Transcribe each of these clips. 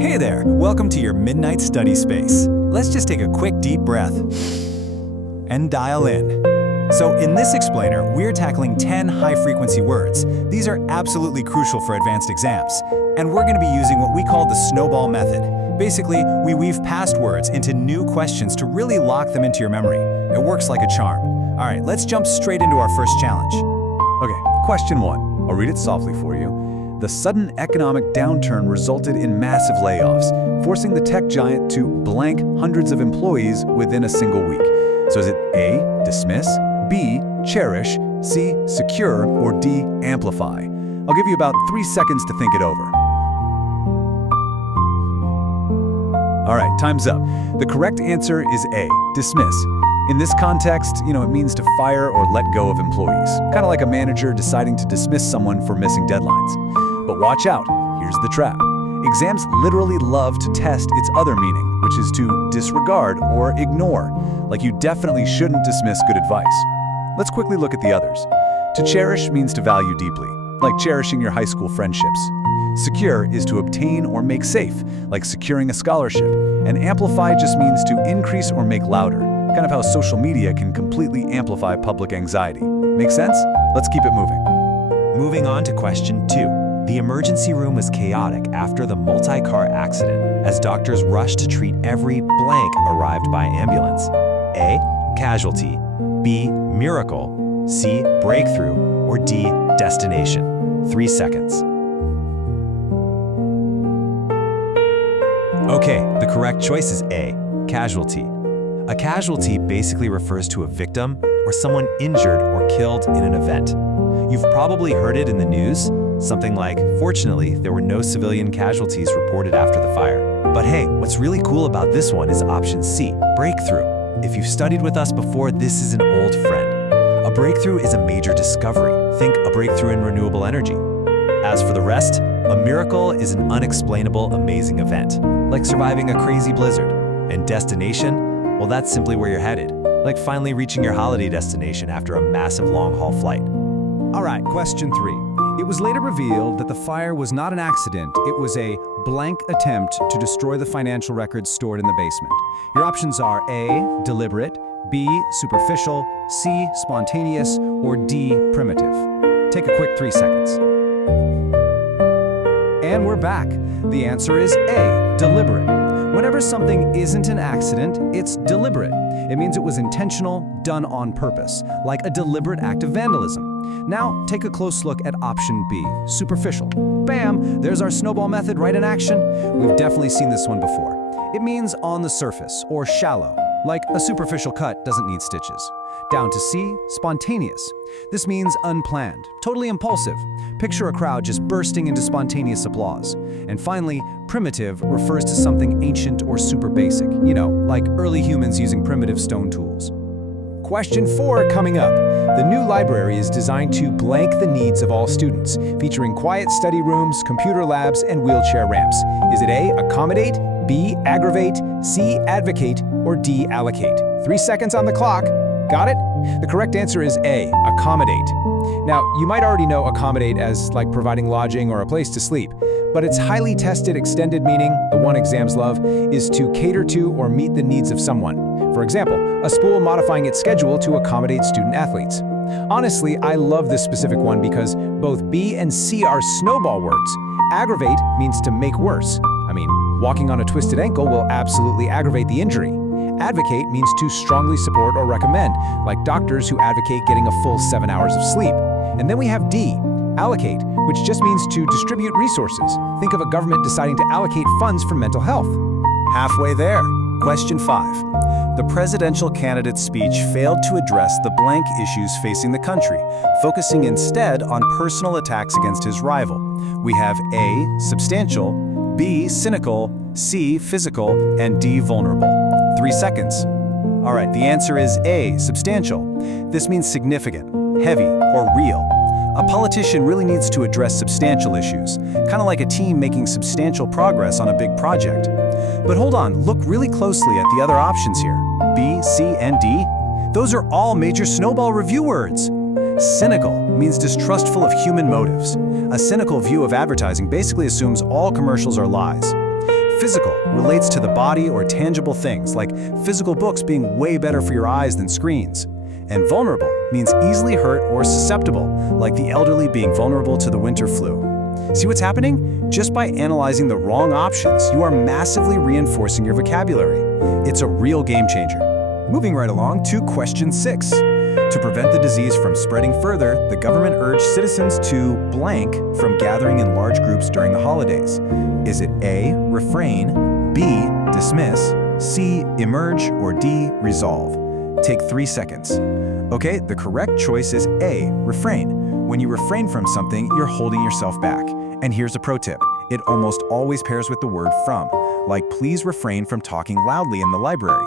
Hey there, welcome to your midnight study space. Let's just take a quick deep breath and dial in. So in this explainer, we're tackling 10 high-frequency words. These are absolutely crucial for advanced exams. And we're going to be using what we call the snowball method. Basically, we weave past words into new questions to really lock them into your memory. It works like a charm. All right, let's jump straight into our first challenge. Okay, question 1. I'll read it softly for you. The sudden economic downturn resulted in massive layoffs, forcing the tech giant to blank hundreds of employees within a single week. So is it A, dismiss, B, cherish, C, secure, or D, amplify? I'll give you about 3 seconds to think it over. All right, time's up. The correct answer is A, dismiss. In this context, it means to fire or let go of employees. Kind of like a manager deciding to dismiss someone for missing deadlines. But watch out, here's the trap. Exams literally love to test its other meaning, which is to disregard or ignore. Like you definitely shouldn't dismiss good advice. Let's quickly look at the others. To cherish means to value deeply, like cherishing your high school friendships. Secure is to obtain or make safe, like securing a scholarship. And amplify just means to increase or make louder, kind of how social media can completely amplify public anxiety. Make sense? Let's keep it moving. Moving on to question 2. The emergency room was chaotic after the multi-car accident, as doctors rushed to treat every blank arrived by ambulance. A, casualty, B, miracle, C, breakthrough, or D, destination. 3 seconds. Okay, the correct choice is A, casualty. A casualty basically refers to a victim or someone injured or killed in an event. You've probably heard it in the news, something like, fortunately, there were no civilian casualties reported after the fire. But hey, what's really cool about this one is option C, breakthrough. If you've studied with us before, this is an old friend. A breakthrough is a major discovery. Think a breakthrough in renewable energy. As for the rest, a miracle is an unexplainable, amazing event, like surviving a crazy blizzard. And destination, well, that's simply where you're headed, like finally reaching your holiday destination after a massive long-haul flight. All right, question 3. It was later revealed that the fire was not an accident, it was a blank attempt to destroy the financial records stored in the basement. Your options are A, deliberate, B, superficial, C, spontaneous, or D, primitive. Take a quick 3 seconds. And we're back. The answer is A, deliberate. Whenever something isn't an accident, it's deliberate. It means it was intentional, done on purpose, like a deliberate act of vandalism. Now, take a close look at option B, superficial. Bam! There's our snowball method right in action. We've definitely seen this one before. It means on the surface, or shallow, like a superficial cut doesn't need stitches. Down to C, spontaneous. This means unplanned, totally impulsive. Picture a crowd just bursting into spontaneous applause. And finally, primitive refers to something ancient or super basic, like early humans using primitive stone tools. Question 4 coming up. The new library is designed to blank the needs of all students, featuring quiet study rooms, computer labs, and wheelchair ramps. Is it A, accommodate, B, aggravate, C, advocate, or D, allocate? 3 seconds on the clock. Got it? The correct answer is A, accommodate. Now, you might already know accommodate as like providing lodging or a place to sleep, but its highly tested extended meaning, the one exams love, is to cater to or meet the needs of someone. For example, a school modifying its schedule to accommodate student athletes. Honestly, I love this specific one because both B and C are snowball words. Aggravate means to make worse. Walking on a twisted ankle will absolutely aggravate the injury. Advocate means to strongly support or recommend, like doctors who advocate getting a full 7 hours of sleep. And then we have D, allocate, which just means to distribute resources. Think of a government deciding to allocate funds for mental health. Halfway there. Question 5. The presidential candidate's speech failed to address the blank issues facing the country, focusing instead on personal attacks against his rival. We have A, substantial, B, cynical, C, physical, and D, vulnerable. 3 seconds. All right, the answer is A, substantial. This means significant, heavy, or real. A politician really needs to address substantial issues, kind of like a team making substantial progress on a big project. But hold on, look really closely at the other options here. B, C, and D. Those are all major snowball review words. Cynical means distrustful of human motives. A cynical view of advertising basically assumes all commercials are lies. Physical relates to the body or tangible things, like physical books being way better for your eyes than screens. And vulnerable means easily hurt or susceptible, like the elderly being vulnerable to the winter flu. See what's happening? Just by analyzing the wrong options, you are massively reinforcing your vocabulary. It's a real game changer. Moving right along to question 6. To prevent the disease from spreading further, the government urged citizens to blank from gathering in large groups during the holidays. Is it A, refrain, B, dismiss, C, emerge, or D, resolve? Take 3 seconds. Okay, the correct choice is A, refrain. When you refrain from something, you're holding yourself back. And here's a pro tip. It almost always pairs with the word from, like please refrain from talking loudly in the library.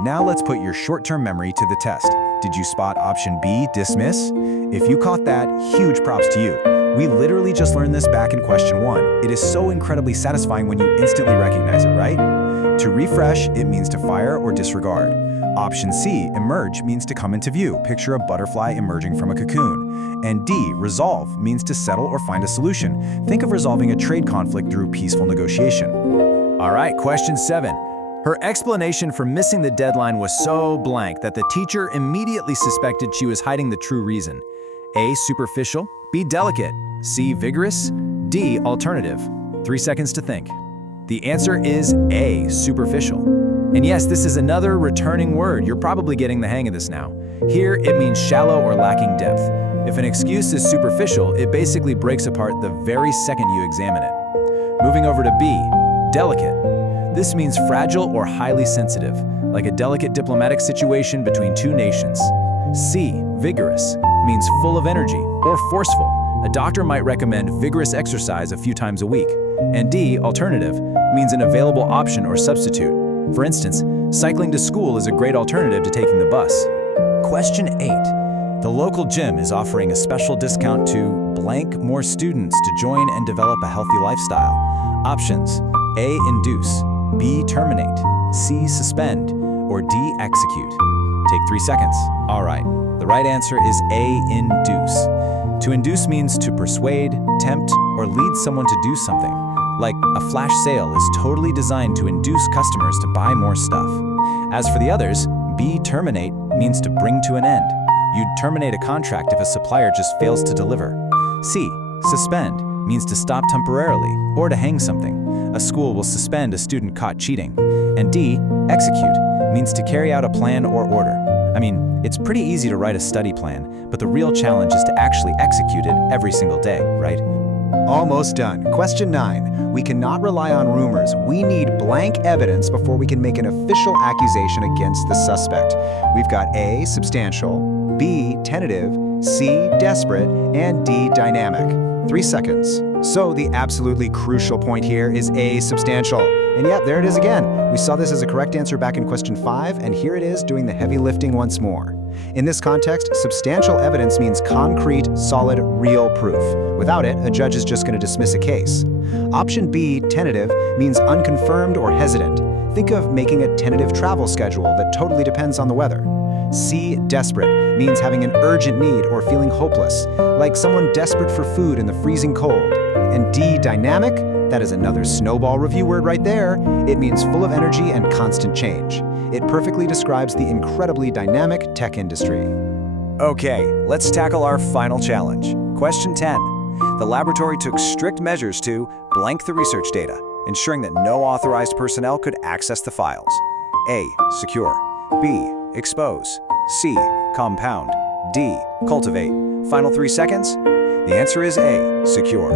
Now let's put your short-term memory to the test. Did you spot option B, dismiss? If you caught that, huge props to you. We literally just learned this back in question 1. It is so incredibly satisfying when you instantly recognize it, right? To refresh, it means to fire or disregard. Option C, emerge, means to come into view. Picture a butterfly emerging from a cocoon. And D, resolve, means to settle or find a solution. Think of resolving a trade conflict through peaceful negotiation. All right, question 7. Her explanation for missing the deadline was so blank that the teacher immediately suspected she was hiding the true reason. A, superficial, B, delicate, C, vigorous, D, alternative. 3 seconds to think. The answer is A, superficial. And yes, this is another returning word. You're probably getting the hang of this now. Here, it means shallow or lacking depth. If an excuse is superficial, it basically breaks apart the very second you examine it. Moving over to B, delicate. This means fragile or highly sensitive, like a delicate diplomatic situation between two nations. C, vigorous, means full of energy or forceful. A doctor might recommend vigorous exercise a few times a week. And D, alternative, means an available option or substitute. For instance, cycling to school is a great alternative to taking the bus. Question 8. The local gym is offering a special discount to blank more students to join and develop a healthy lifestyle. Options: A, induce, B, terminate, C, suspend, or D, execute. Take 3 seconds. All right, the right answer is A, induce. To induce means to persuade, tempt, or lead someone to do something. Like a flash sale is totally designed to induce customers to buy more stuff. As for the others, B, terminate, means to bring to an end. You'd terminate a contract if a supplier just fails to deliver. C, suspend, means to stop temporarily or to hang something. A school will suspend a student caught cheating. And D, execute, means to carry out a plan or order. I mean, it's pretty easy to write a study plan, but the real challenge is to actually execute it every single day, right? Almost done. Question 9. We cannot rely on rumors. We need blank evidence before we can make an official accusation against the suspect. We've got A, substantial, B, tentative, C, desperate, and D, dynamic. 3 seconds. So the absolutely crucial point here is A, substantial. And yep, there it is again. We saw this as a correct answer back in question 5, and here it is doing the heavy lifting once more. In this context, substantial evidence means concrete, solid, real proof. Without it, a judge is just going to dismiss a case. Option B, tentative, means unconfirmed or hesitant. Think of making a tentative travel schedule that totally depends on the weather. C, desperate, means having an urgent need or feeling hopeless, like someone desperate for food in the freezing cold. And D, dynamic, that is another snowball review word right there. It means full of energy and constant change. It perfectly describes the incredibly dynamic tech industry. Okay, let's tackle our final challenge. Question 10. The laboratory took strict measures to blank the research data, ensuring that no authorized personnel could access the files. A, secure. B, expose. C, compound. D, cultivate. Final 3 seconds? The answer is A, secure.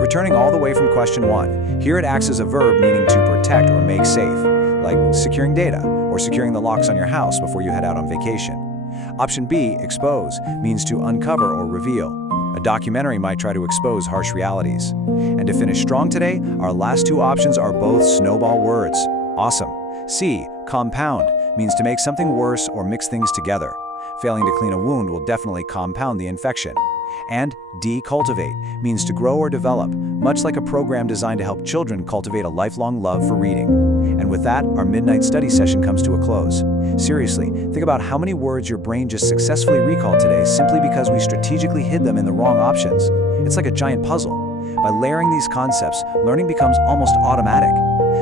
Returning all the way from question 1, here it acts as a verb meaning to protect or make safe, like securing data or securing the locks on your house before you head out on vacation. Option B, expose, means to uncover or reveal. A documentary might try to expose harsh realities. And to finish strong today, our last 2 options are both snowball words. Awesome. C, compound, means to make something worse or mix things together. Failing to clean a wound will definitely compound the infection. And D, cultivate, means to grow or develop, much like a program designed to help children cultivate a lifelong love for reading. And with that, our midnight study session comes to a close. Seriously, think about how many words your brain just successfully recalled today simply because we strategically hid them in the wrong options. It's like a giant puzzle. By layering these concepts, learning becomes almost automatic.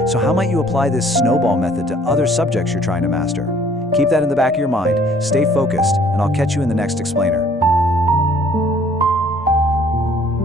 So how might you apply this snowball method to other subjects you're trying to master? Keep that in the back of your mind, stay focused, and I'll catch you in the next explainer.